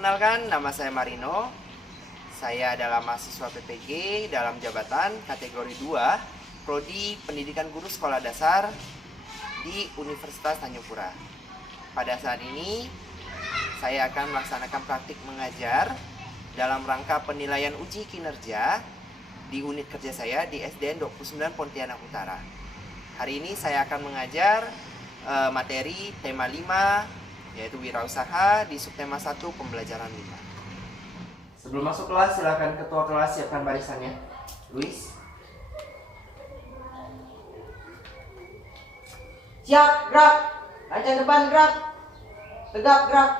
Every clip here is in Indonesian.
Perkenalkan, nama saya Marino. Saya adalah mahasiswa PPG dalam jabatan kategori 2, Prodi Pendidikan Guru Sekolah Dasar di Universitas Tanjung Pura. Pada saat ini, saya akan melaksanakan praktik mengajar dalam rangka penilaian uji kinerja di unit kerja saya di SDN 29 Pontianak Utara. Hari ini saya akan mengajar materi tema 5, yaitu wirausaha di subtema 1 pembelajaran 5. Sebelum masuk kelas, silakan ketua kelas siapkan barisannya. Luis. Siap, gerak. Kaca depan gerak. Tegap gerak.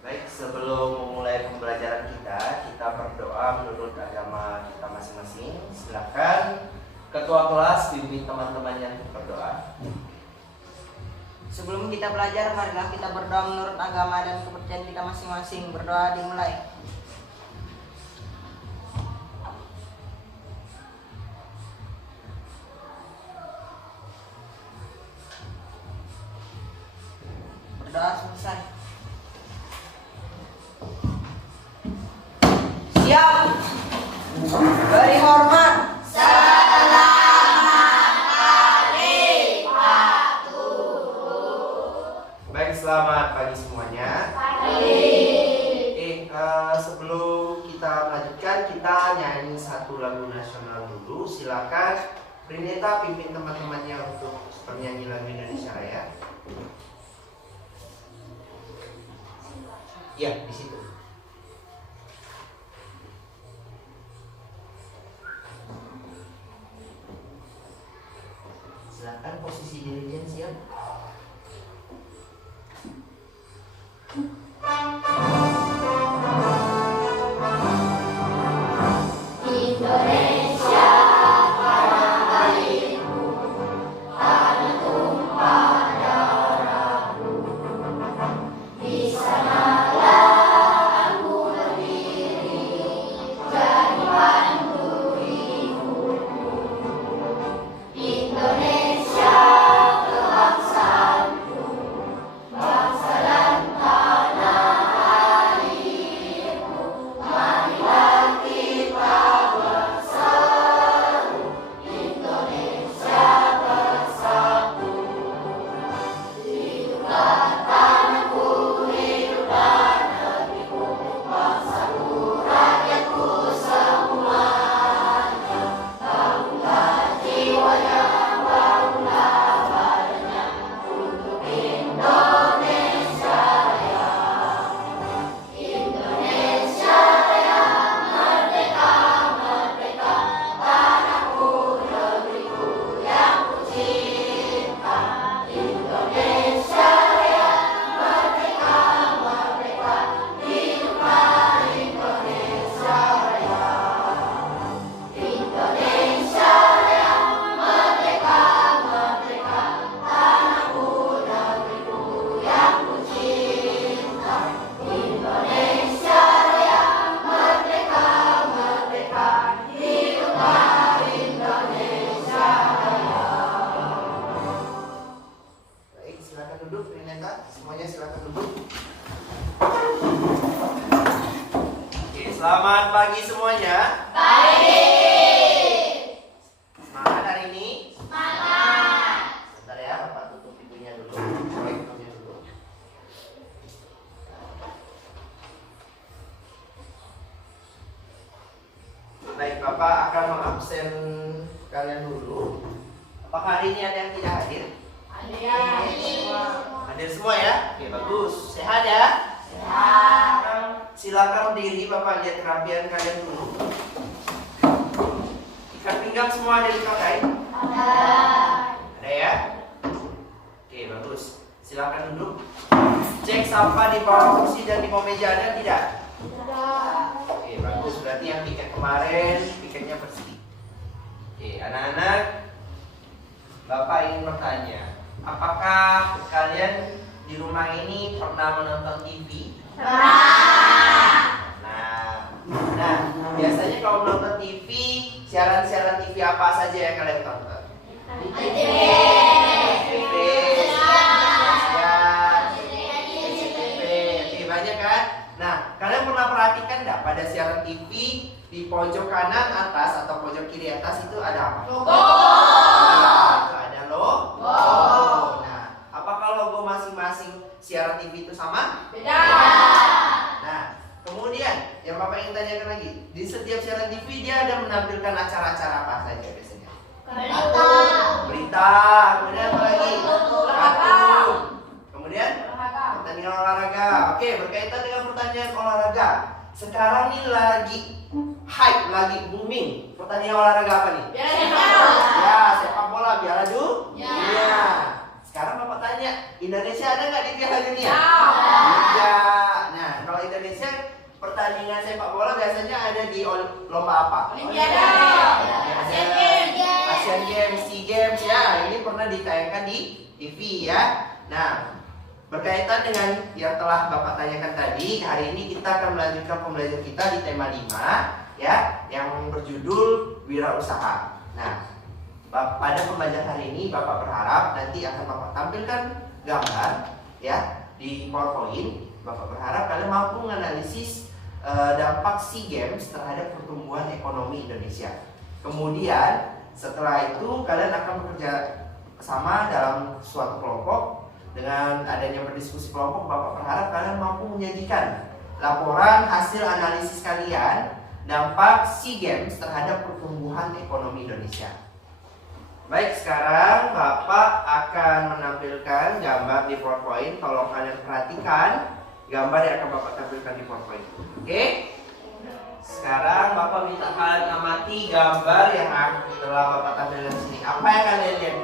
Baik, sebelum memulai pembelajaran kita berdoa menurut agama kita masing-masing. Silakan ketua kelas pimpin teman-temannya untuk berdoa. Sebelum kita belajar, marilah kita berdoa menurut agama dan kepercayaan kita masing-masing. Berdoa dimulai. Berdoa selesai. Siap. Beri hormat. Baik, selamat pagi semuanya. Sebelum kita melanjutkan, kita nyanyi satu lagu nasional dulu. Silakan Prineta pimpin teman-temannya untuk bernyanyi lagu Indonesia Raya. Ya, di situ. Silakan posisi dirijen siap. Selamat pagi semuanya. Pagi. Semangat hari ini? Semangat. Bentar ya, Bapak tutup pintunya dulu. Pintunya dulu. Baik, Bapak akan mengabsen kalian dulu. Apakah hari ini ada yang tidak hadir? Hadir semua ya? Oke, bagus. Sehat ya? Sehat. Silakan berdiri, Bapak lihat kerapian kalian dulu. Ikat pinggang semua ada dipakai? Ada ya? Oke, bagus. Silakan duduk. Cek sampah di bawah kursi dan di bawah meja ada tidak? Oke, bagus. Berarti yang piket kemarin, piketnya bersih. Oke, anak-anak, Bapak ingin bertanya, apakah kalian di rumah ini pernah menonton TV? Nah, biasanya kalau menonton TV, siaran-siaran TV apa saja yang kalian tonton? TV. menampilkan acara-acara apa saja biasanya? Berita. Berita, kemudian apa lagi? Kartun. Kemudian pertandingan olahraga. Oke, berkaitan dengan pertandingan olahraga. Sekarang ini lagi hype, lagi booming. Pertandingan olahraga apa nih? Ya, sepak bola, Piala Dunia. Sekarang Bapak tanya, Indonesia ada nggak di Piala Dunia? Ya. Nah, kalau Indonesia pertandingan sepak bola biasanya ada di lomba apa? Olimpiade. Asian Games, SEA Games ya. Ini pernah ditayangkan di TV ya. Nah, berkaitan dengan yang telah Bapak tanyakan tadi, hari ini kita akan melanjutkan pembelajaran kita di tema 5 ya, yang berjudul wirausaha. Nah, pada pembelajaran hari ini Bapak berharap nanti akan Bapak tampilkan gambar ya di PowerPoint. Bapak berharap kalian mampu menganalisis dampak SEA Games terhadap pertumbuhan ekonomi Indonesia. Kemudian setelah itu kalian akan bekerja sama dalam suatu kelompok. Dengan adanya berdiskusi kelompok, Bapak berharap kalian mampu menyajikan laporan hasil analisis kalian dampak SEA Games terhadap pertumbuhan ekonomi Indonesia. Baik, sekarang Bapak akan menampilkan gambar di PowerPoint. Kalau kalian perhatikan gambar yang akan Bapak tampilkan di PowerPoint. Oke? Sekarang Bapak minta kalian amati gambar yang telah Bapak tampilkan di sini. Apa yang kalian lihat?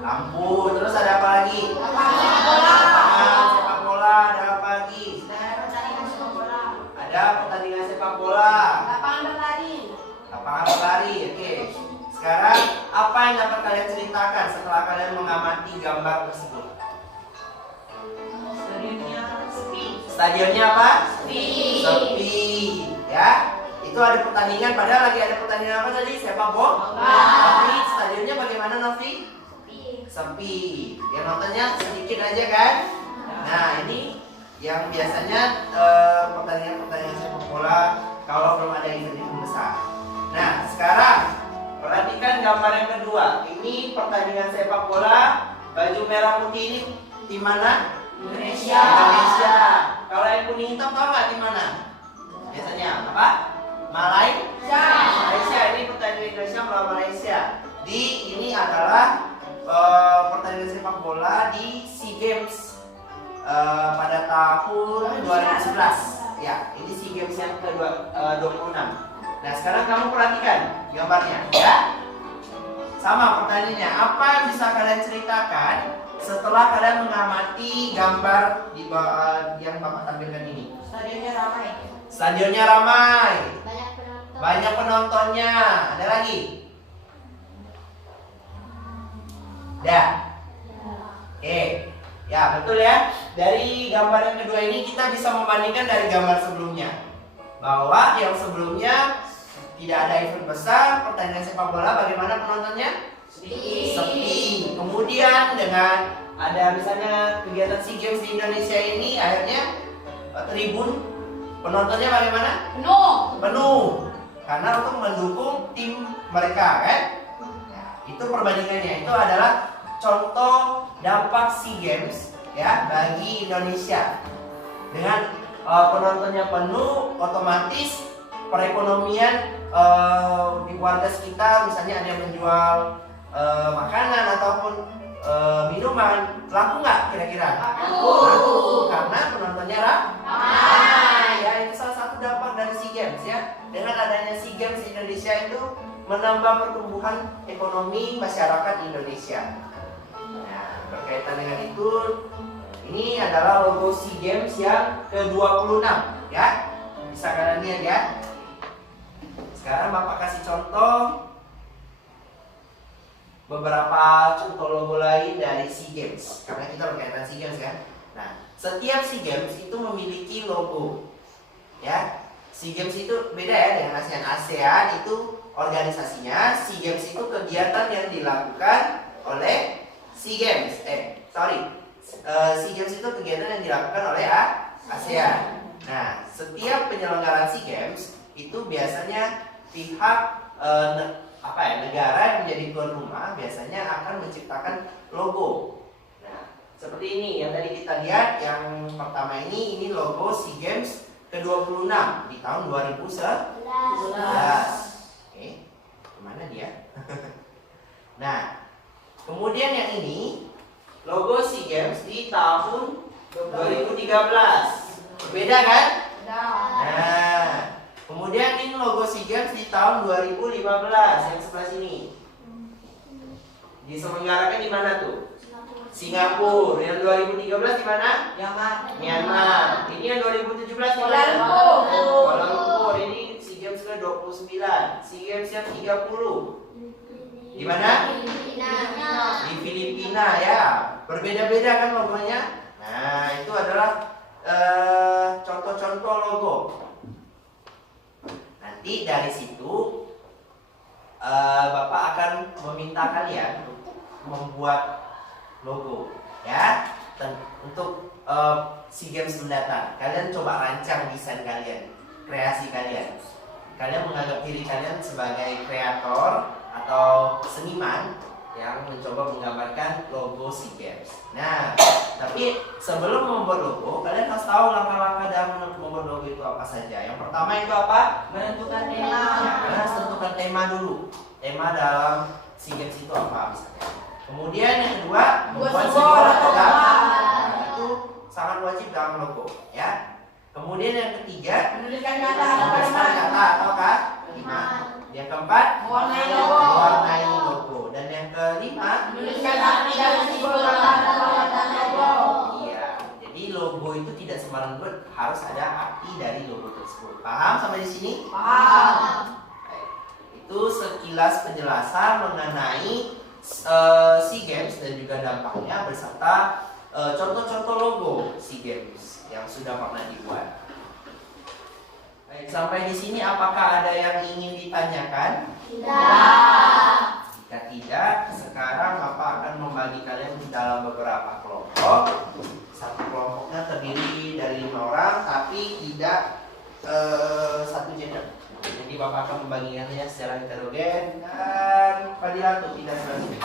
Lampu, terus ada apa lagi? Lapangan sepak bola, ada apa lagi? Ada pertandingan sepak bola. Lapangan berlari, oke. Sekarang apa yang dapat kalian ceritakan setelah kalian mengamati gambar tersebut? Stadionnya apa? Sepi, ya. Itu ada pertandingan, padahal lagi ada pertandingan apa tadi? Sepak bola. Tapi stadionnya bagaimana, Novi? Sepi. Yang nontonnya sedikit aja kan? Nah, ini yang biasanya pertandingan sepak bola kalau belum ada event besar. Nah, sekarang perhatikan gambar yang kedua. Ini pertandingan sepak bola. Baju merah putih ini tim mana? Indonesia. Kalau yang kuning hitam tahu nggak tim mana? Biasanya apa? Malaysia. Ini pertandingan Indonesia melawan Malaysia. Ini adalah pertandingan sepak bola di SEA Games pada tahun 2011. Ya, ini SEA Games yang ke-26. Nah, sekarang kamu perhatikan gambarnya, ya. Sama pertanyaannya, apa yang bisa kalian ceritakan setelah kalian mengamati gambar yang Bapak tampilkan ini? Stadionnya ramai. Banyak penontonnya. Ada lagi? Oke. Ya, betul ya. Dari gambar yang kedua ini kita bisa membandingkan dari gambar sebelumnya. Bahwa yang sebelumnya tidak ada event besar, pertandingan sepak bola, bagaimana penontonnya? Sepi. Kemudian dengan ada misalnya kegiatan SEA Games di Indonesia ini, akhirnya tribun penontonnya bagaimana? Penuh. Karena untuk mendukung tim mereka, kan? Itu perbandingannya. Itu adalah contoh dampak SEA Games ya bagi Indonesia. Dengan penontonnya penuh, otomatis perekonomian di warga sekitar, misalnya ada yang menjual makanan ataupun minuman, laku nggak kira-kira? Laku, karena penontonnya ramai. Ya, itu salah satu dampak dari SEA Games ya. Dengan adanya SEA Games di Indonesia itu menambah pertumbuhan ekonomi masyarakat Indonesia. Nah, berkaitan dengan itu, ini adalah logo SEA Games yang ke-26 ya. Bisa kalian lihat ya. Sekarang Bapak kasih contoh beberapa contoh logo lain dari SEA Games. Karena kita berkaitan SEA Games kan. Nah, setiap SEA Games itu memiliki logo. Ya. SEA Games itu beda ya dengan ASEAN itu organisasinya. SEA Games itu kegiatan yang dilakukan oleh SEA Games. SEA Games itu kegiatan yang dilakukan oleh ASEAN. Nah, setiap penyelenggaraan SEA Games itu biasanya pihak negara yang menjadi tuan rumah biasanya akan menciptakan logo. Nah, seperti ini yang tadi kita lihat, yang pertama ini logo SEA Games ke-26 di tahun 2011. Oke, kemana dia? Nah, kemudian yang ini logo SEA Games di tahun 2013. Beda kan? Nah, kemudian ini logo SEA Games di tahun 2015 yang sebelah sini. Diselenggarakan di mana tuh? Singapura. Yang 2013 di mana? Myanmar. Ini yang 2017 di mana? Kuala Lumpur. Ini SEA Games ke-29. SEA Games yang 30. Di mana? Di Filipina ya. Berbeda-beda kan logonya? Nah, itu adalah contoh-contoh logo. Nanti dari situ Bapak akan meminta kalian membuat logo ya untuk SEA Games mendatang. Kalian coba rancang desain kalian, kreasi kalian. Kalian menganggap diri kalian sebagai kreator atau seniman yang mencoba menggambarkan logo SEA Games. Nah, tapi sebelum membuat logo, kalian harus tahu langkah-langkah dalam membuat logo itu apa saja. Yang pertama itu apa? Menentukan tema. Ya, kalian harus tentukan tema dulu. Tema dalam SEA Games itu apa misalnya. Kemudian yang kedua, membuat simbol atau gambar. Nah, itu sangat wajib dalam logo, ya. Kemudian yang ketiga, Menuliskan kata menuliskan kata atau kalimat. Yang keempat, Mewarnai logo. mewarnai logo. Dan yang kelima, Menuliskan arti dan simbol kata logo. iya. Jadi logo itu tidak sembarang buat, harus ada arti dari logo tersebut. Paham sampai di sini? Paham. Baik. Itu sekilas penjelasan mengenai SEA Games dan juga dampaknya beserta contoh-contoh logo SEA Games yang sudah pernah dibuat. Baik, sampai di sini apakah ada yang ingin ditanyakan? Jika tidak, sekarang Bapak akan membagi kalian dalam beberapa kelompok. Satu kelompoknya terdiri dari 5 orang, tapi tidak satu gender. Jadi Bapak akan membagikannya secara heterogen dan Fadilatu tidak seperti.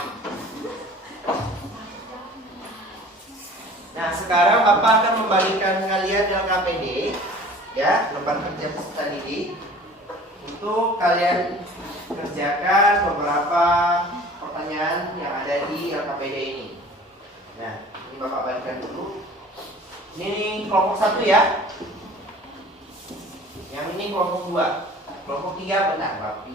Nah, sekarang Bapak akan membagikan kalian LKPD, ya, lembar kerja peserta didik, untuk kalian kerjakan beberapa pertanyaan yang ada di LKPD ini. Nah, ini Bapak bagikan dulu. Ini kelompok 1 ya. Yang ini kelompok 2. Kelompok 3 benar Bapak.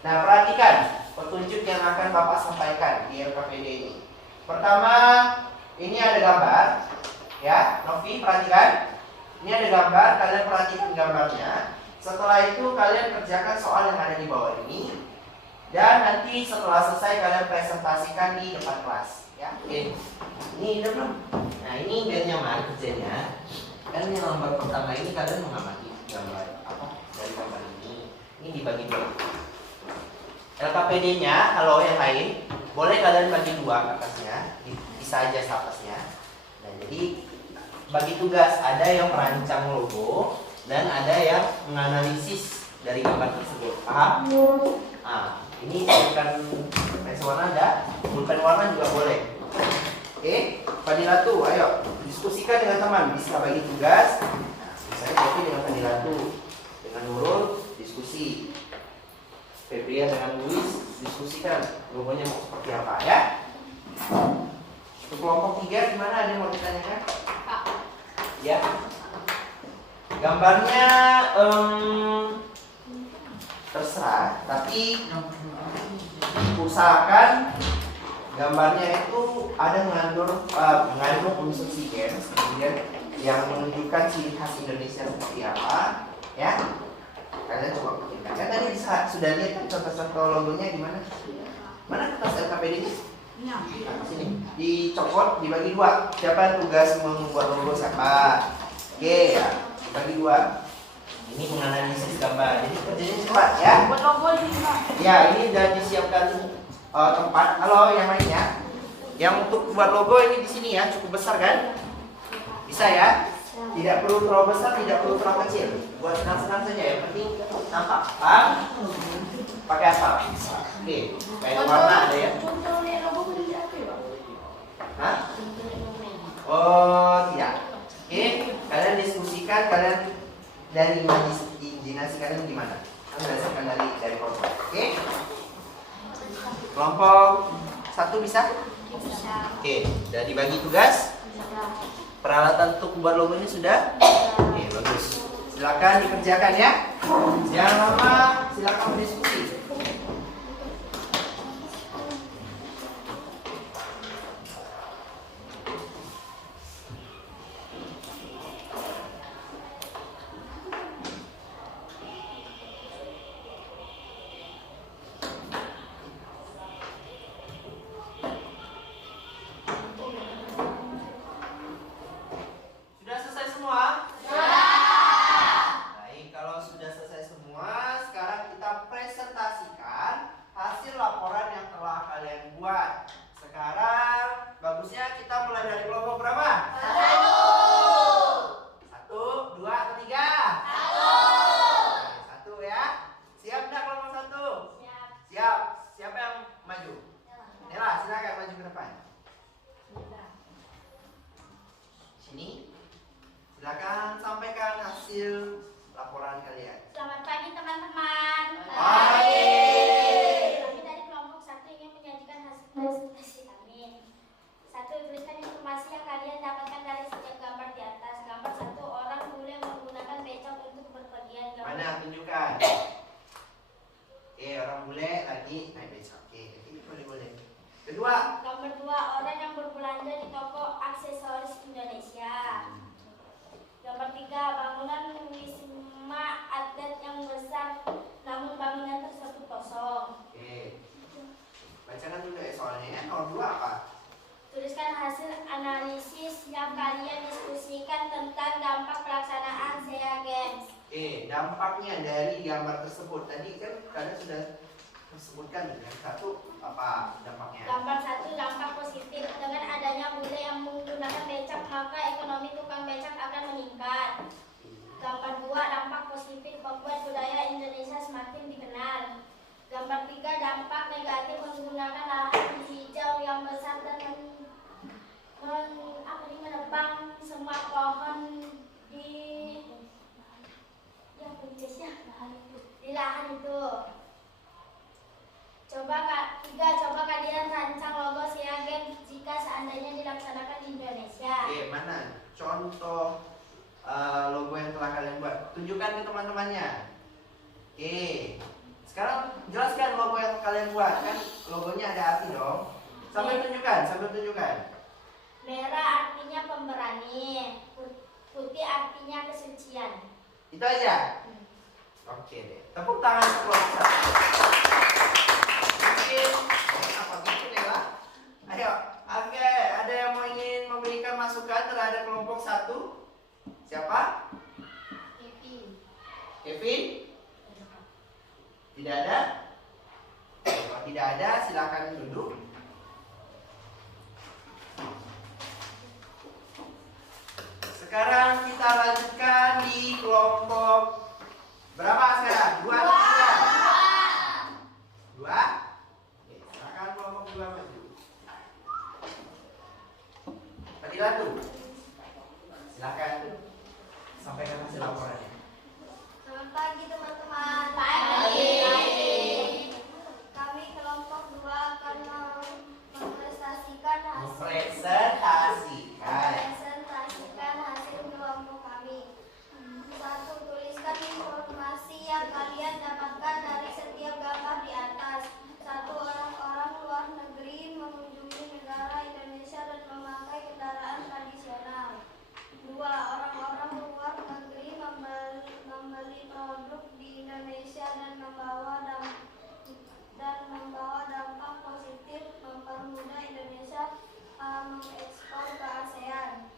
Nah, perhatikan petunjuk yang akan Bapak sampaikan di LKPD ini. Pertama, ini ada gambar, ya, Novi perhatikan. Ini ada gambar, kalian perhatikan gambarnya. Setelah itu kalian kerjakan soal yang ada di bawah ini. Dan nanti setelah selesai kalian presentasikan di depan kelas, ya. Oke. Ini udah belum? Nah, ini biar nyaman kerjanya. Kan yang nomor pertama ini kalian mengamati gambar apa dari gambar ini. Ini dibagi dua. LKPD-nya kalau yang lain boleh kalian bagi dua kertasnya, bisa aja sapasnya. Nah, jadi bagi tugas ada yang merancang logo dan ada yang menganalisis dari gambar tersebut. Paham? Ah, ini bukan pensil warna ada, pulpen warna juga boleh. Oke, Fadilatu, ayo diskusikan dengan teman, bisa bagi tugas. Nah, misalnya Devi dengan Fadilatu, dengan Nurul diskusi. Febria dengan Luis diskusikan logonya mau seperti apa ya. Untuk kelompok 3 gimana, ada yang mau ditanyakan? Ya. Gambarnya terserah, tapi usahakan gambarnya itu ada mengandung unsur SEA Games, kemudian yang menunjukkan ciri khas Indonesia seperti apa, ya. Kalian coba pikirkan. Kan tadi sudah lihat kan contoh-contoh logonya gimana? Mana kertas LKPD-nya? Nah, sini. Dicopot, dibagi dua. Siapa tugas membuat logo siapa? Oke, ya. Dibagi dua. Ini menganalisis gambar. Jadi kerjanya cepat ya. Buat logo di sini, Pak. Ya, ini sudah disiapkan tempat. Halo, yang lainnya. Yang untuk buat logo ini di sini ya, cukup besar kan? Bisa ya? Tidak perlu terlalu besar, tidak perlu terlalu kecil. Buat senang-senang saja, yang penting nampak. Pakai apa? Oke, kayak warna ada ya. Contohnya logo dari apa ya, Pak? Hah? Oh, tidak. Oke, kalian diskusikan, kalian kelompok 1 bisa? Bisa. Oke, udah dibagi tugas? Peralatan untuk membuat logo ini sudah? Oke, bagus. Silakan dikerjakan ya. Jangan lama, silakan berdiskusi. Sudah selesai semua? Baik, kalau sudah selesai semua, sekarang kita presentasikan hasil laporan yang telah kalian buat. Sekarang, bagusnya kita mulai dari kelompok berapa? 1, 2, atau 3? 1 ya. Siap enggak kelompok 1? Siap. Siapa yang maju? Nela, silakan maju ke depan. Sini. Silakan sampaikan hasil laporan kalian. Selamat pagi teman-teman. Pagi. Kami dari kelompok 1 ingin menyajikan hasil presentasi kami. 1. Tuliskan informasi yang kalian dapatkan dari setiap gambar di atas. Gambar 1, orang bule menggunakan becak untuk berpergian. Mana tunjukkan. Oke, orang bule lagi naik becak. Oke, ini boleh. Kedua. Gambar 2, orang yang berbelanja di toko aksesoris Indonesia. Gambar 3, bangunan wisma atlet yang besar, namun bangunan tersebut kosong. Oke. Bacakan juga ya soalnya ya. Nomor 2 apa? Tuliskan hasil analisis yang kalian diskusikan tentang dampak pelaksanaan SEA Games. Oke, dampaknya dari gambar tersebut. Tadi kan kalian sudah sebutkan yang 1 apa dampaknya? Gambar 1, dampak positif. Dengan adanya bule yang menggunakan becak, maka ekonomi tukang becak akan meningkat. Gambar 2, dampak positif membuat budaya Indonesia semakin dikenal. Gambar 3, dampak negatif menggunakan lahan hijau yang besar dan menebang semua pohon di lahan itu. Coba kalian rancang logo SEA Games jika seandainya dilaksanakan di Indonesia. Oke, mana contoh logo yang telah kalian buat? Tunjukkan ke teman-temannya. Oke, sekarang jelaskan logo yang kalian buat. Kan logonya ada api dong. Sambil tunjukkan. Merah artinya pemberani, putih artinya kesucian. Itu aja. Oke deh. Tepuk tangan kelompok 1. Mungkin apa gitu Nela? Ayo, oke. Ada yang mau ingin memberikan masukan terhadap kelompok 1? Siapa? Kevin? Tidak ada? Kalau tidak ada, silakan duduk. Sekarang kita lanjutkan di kelompok berapa sekarang? 2 atau 3? 2? Oke, silakan kelompok 2 maju. Tadi Ratu, silakan sampaikan hasil laporannya. Selamat pagi teman-teman. Kami kelompok 2 akan mempresentasikan hasil kelompok kami. 1. Tuliskan informasi yang kalian dapatkan dari setiap gambar di atas. 1. Orang-orang luar negeri mengunjungi negara Indonesia dan memakai kendaraan tradisional. 2. Orang-orang luar negeri membeli produk di Indonesia dan membawa dampak positif, mempermudah Indonesia mengekspor ke ASEAN.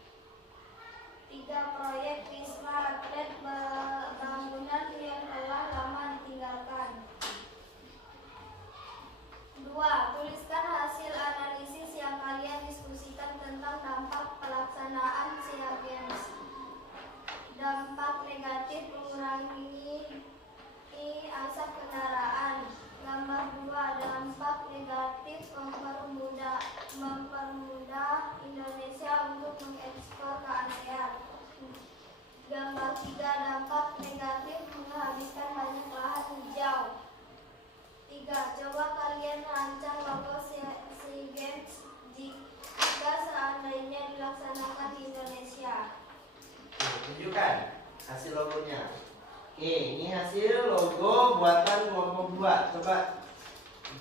3. Proyek wisma atlet bangunan yang telah lama ditinggalkan. 2. Tuliskan hasil analisis yang kalian diskusikan tentang dampak pelaksanaan SEA Games. Dampak negatif mengurangi asap kendaraan. Gambar 2, dampak negatif mempermudah Indonesia untuk mengekspor ke ASEAN. Gambar 3, dampak negatif menghabiskan banyak lahan hijau. 3. Coba kalian rancang logo SEA hasil logonya. Oke, ini hasil logo buatan kelompok 2. Coba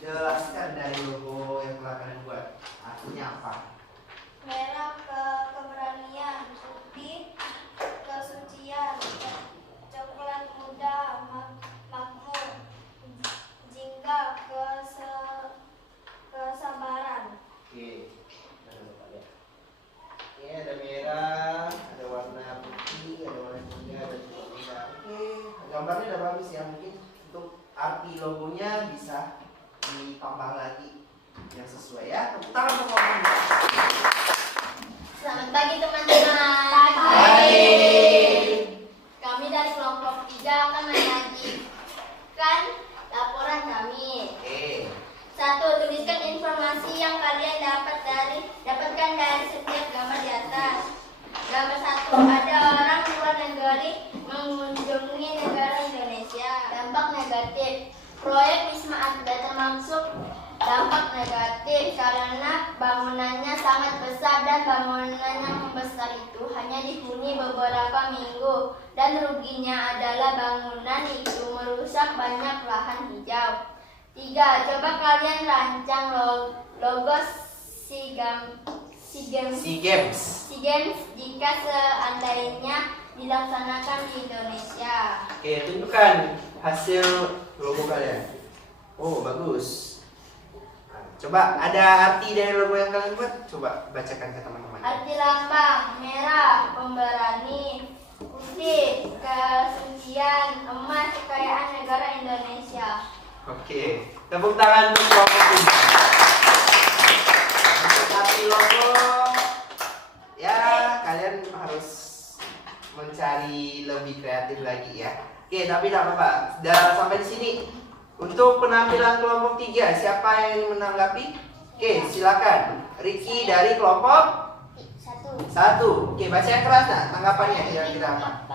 jelaskan dari logo yang telah kalian buat. Artinya apa? Merah keberanian, putih kesucian, coklat muda makmur, jingga kesabaran. Oke, ini ada merah, ada warna putih, ada warna jingga, ada juga merah. Oke, gambarnya udah bagus ya. Mungkin untuk arti logonya bisa ditambah lagi yang sesuai ya. Tepuk tangan untuk kelompok 2. Selamat pagi teman-teman. Pagi. Kami dari kelompok 3 akan menyajikan laporan kami. Oke. 1. Tuliskan informasi yang kalian dapatkan dari setiap gambar di atas. Gambar 1. Ada orang luar negeri mengunjungi negara Indonesia. Dampak negatif. Proyek Wisma Atlet termasuk dampak negatif karena bangunannya sangat besar dan bangunan yang besar itu hanya dihuni beberapa minggu dan ruginya adalah bangunan itu merusak banyak lahan hijau. 3. Coba kalian rancang logo SEA Games jika seandainya dilaksanakan di Indonesia. Oke, tunjukkan hasil logo kalian. Oh, bagus. Coba ada arti dari logo yang kalian buat? Coba bacakan ke teman-teman. Arti lambang merah pemberani, putih kesucian, emas kekayaan negara Indonesia. Oke, tepuk tangan untuk kelompok 3. Untuk arti logo, ya kalian harus mencari lebih kreatif lagi ya. Oke, tapi tidak apa-apa. Sudah sampai di sini. Untuk penampilan kelompok 3, siapa yang ingin menanggapi? Oke, silakan. Ricky dari kelompok 1. Oke, baca yang keras nah, tanggapannya kira-kira apa?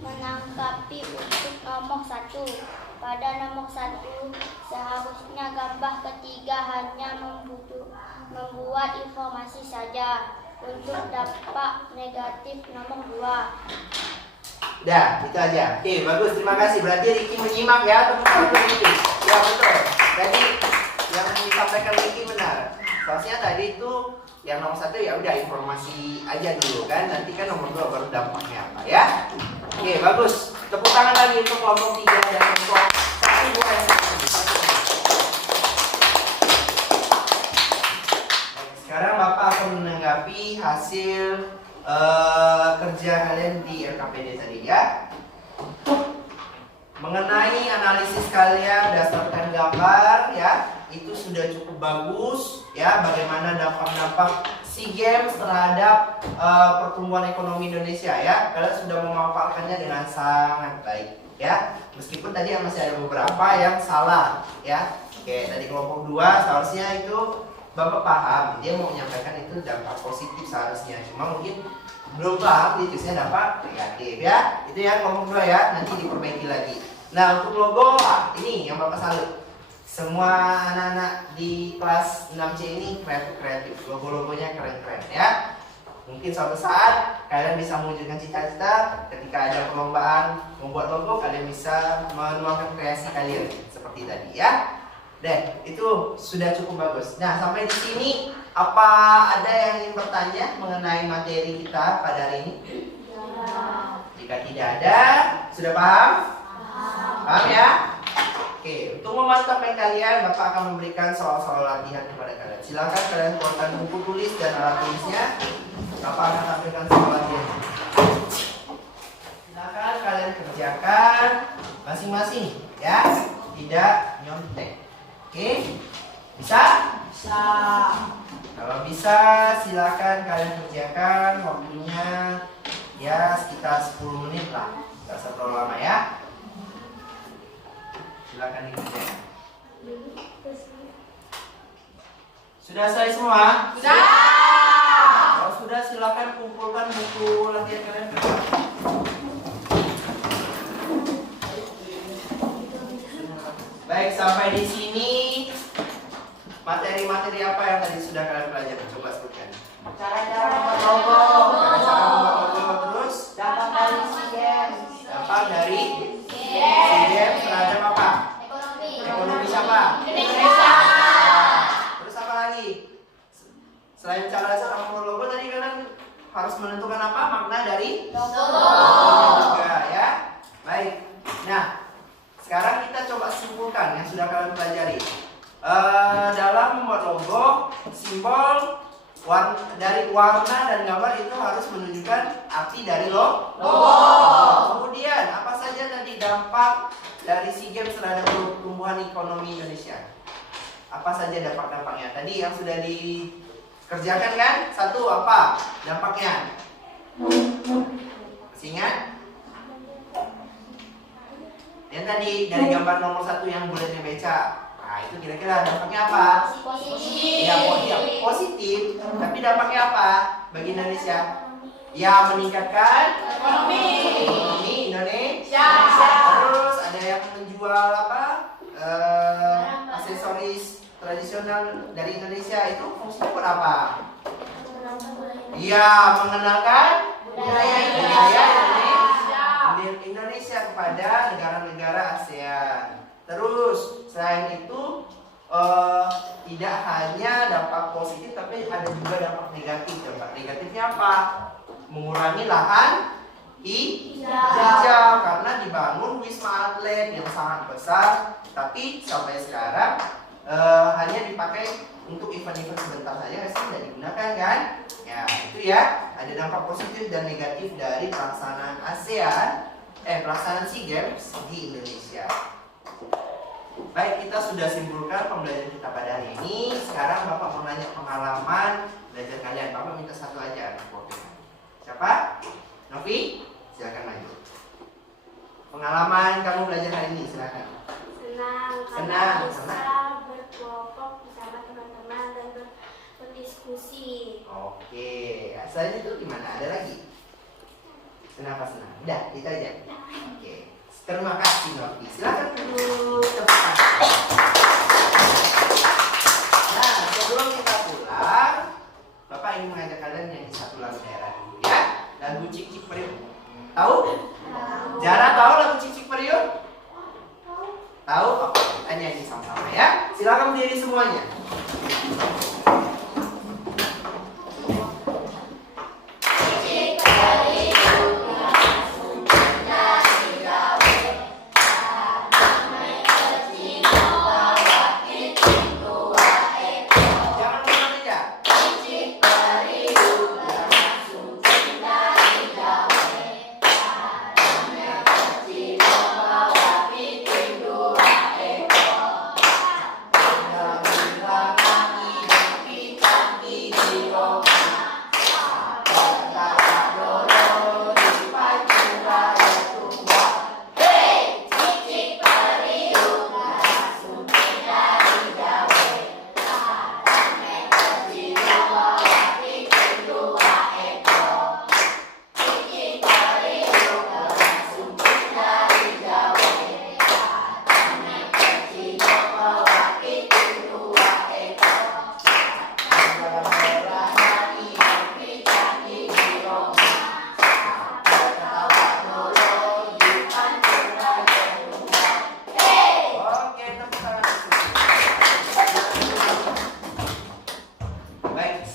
Menanggapi untuk nomor 1. Pada nomor 1, seharusnya gambar ketiga hanya membuat informasi saja. Untuk dampak negatif nomor 2. Udah, itu aja. Oke, bagus. Terima kasih. Berarti Ricky menyimak ya. Tepuk tangan untuk Ricky. Ya, betul. Jadi yang disampaikan Ricky benar. Soalnya tadi itu yang nomor 1 ya udah informasi aja dulu kan. Nanti kan nomor 2 baru dampaknya apa ya. Oke, bagus. Tepuk tangan lagi untuk kelompok 3 dan kelompok 1, 2 yang sekarang Bapak akan menanggapi hasil kerja kalian di LKPD tadi ya. Mengenai analisis kalian berdasarkan gambar ya, itu sudah cukup bagus ya. Bagaimana dampak-dampak SEA Games terhadap pertumbuhan ekonomi Indonesia ya. Kalian sudah memaparkannya dengan sangat baik ya. Meskipun tadi masih ada beberapa yang salah ya. Oke, tadi kelompok 2 seharusnya itu Bapak paham, dia mau menyampaikan itu dampak positif seharusnya. Cuma mungkin belum paham, dia tulisnya dampak negatif ya. Itu ya kelompok 2 ya, nanti diperbaiki lagi. Nah, untuk logo, ini yang Bapak salut. Semua anak-anak di kelas 6C ini kreatif. Logo-logonya keren-keren ya. Mungkin suatu saat kalian bisa mewujudkan cita-cita. Ketika ada perlombaan membuat logo, kalian bisa menuangkan kreasi kalian seperti tadi ya. Dan itu sudah cukup bagus. Nah, sampai di sini apa ada yang ingin bertanya mengenai materi kita pada hari ini? Ya. Jika tidak ada, sudah paham? Paham ya? Oke, untuk memantapkan kalian, Bapak akan memberikan soal-soal latihan kepada kalian. Silakan kalian keluarkan buku tulis dan alat tulisnya. Bapak akan tampilkan soal latihan. Silakan kalian kerjakan masing-masing ya, tidak nyontek. Oke, bisa? Bisa. Kalau bisa, silakan kalian kerjakan. Waktunya ya sekitar 10 menit lah, nggak usah terlalu lama ya. Silakan dikerjakan. Sudah selesai semua? Sudah. Kalau sudah, silakan kumpulkan buku latihan kalian. Baik, sampai di sini materi-materi apa yang tadi sudah kalian pelajari? Coba sebutkan. Cara-cara membuat logo, Cara membuat logo, terus dampak dari SEA Games, Logonya juga ya. Baik. Nah, sekarang kita coba simpulkan yang sudah kalian pelajari. Dalam membuat logo, simbol dari warna dan gambar itu harus menunjukkan arti dari logo. Kemudian apa saja tadi dampak dari SEA Games terhadap pertumbuhan ekonomi Indonesia? Apa saja dampak-dampaknya? Tadi yang sudah dikerjakan kan? Satu, apa dampaknya? Masih ingat? Yang tadi dari gambar nomor 1 yang bulatnya beca. Nah, itu kira-kira dampaknya apa? Ya, positif. Tapi dampaknya apa bagi Indonesia? Ya, meningkatkan ekonomi Indonesia. Terus ada yang menjual apa? Aksesoris tradisional dari Indonesia itu fungsinya buat apa? Iya, mengenalkan budaya Indonesia kepada negara-negara ASEAN. Terus selain itu tidak hanya dampak positif tapi ada juga dampak negatif. Dampak negatifnya apa? Mengurangi lahan hijau karena dibangun wisma atlet yang sangat besar, tapi sampai sekarang hanya dipakai untuk event-event sebentar saja, tidak digunakan kan? Ya, itu ya. Ada dampak positif dan negatif dari pelaksanaan pelaksanaan SEA Games di Indonesia. Baik, kita sudah simpulkan pembelajaran kita pada hari ini. Sekarang Bapak mau nanya pengalaman belajar kalian. Bapak minta satu aja. Siapa? Novi? Silakan maju. Pengalaman kamu belajar hari ini, silakan. Senang, bisa berkelompok bersama teman-teman dan berdiskusi. Oke, selain itu gimana? Ada lagi? Kenapa senang? Udah, itu aja. Oke, terima kasih Novi. Silakan dulu tepuk tangan. Nah, sebelum kita pulang, Bapak ingin mengajak kalian nyanyi satu lagu daerah dulu ya. Lagu Cik Cik Periuk. Tahu? Jara tahu lagu Cik Cik Periuk? Tahu? Oke, kita nyanyi sama-sama ya. Silakan berdiri semuanya.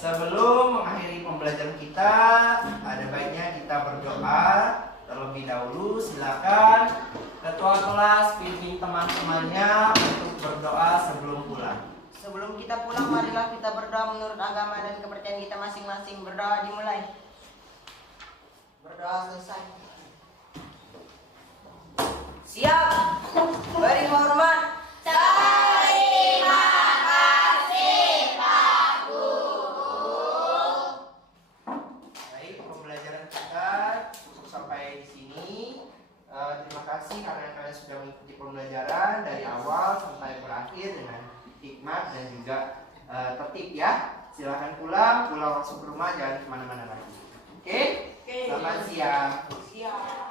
Sebelum mengakhiri pembelajaran kita, ada baiknya kita berdoa terlebih dahulu. Silakan ketua kelas pimpin teman-temannya untuk berdoa sebelum pulang. Sebelum kita pulang, marilah kita berdoa menurut agama dan kepercayaan kita masing-masing. Berdoa dimulai. Berdoa selesai. Siap. Beri hormat. Terima kasih Pak Guru. Baik, pembelajaran kita cukup sampai di sini. Terima kasih karena kalian sudah mengikuti pembelajaran dari awal sampai berakhir dengan hikmat dan juga tertib ya. Silakan pulang langsung ke rumah, jangan kemana-mana lagi. Oke? Selamat siang. Siap.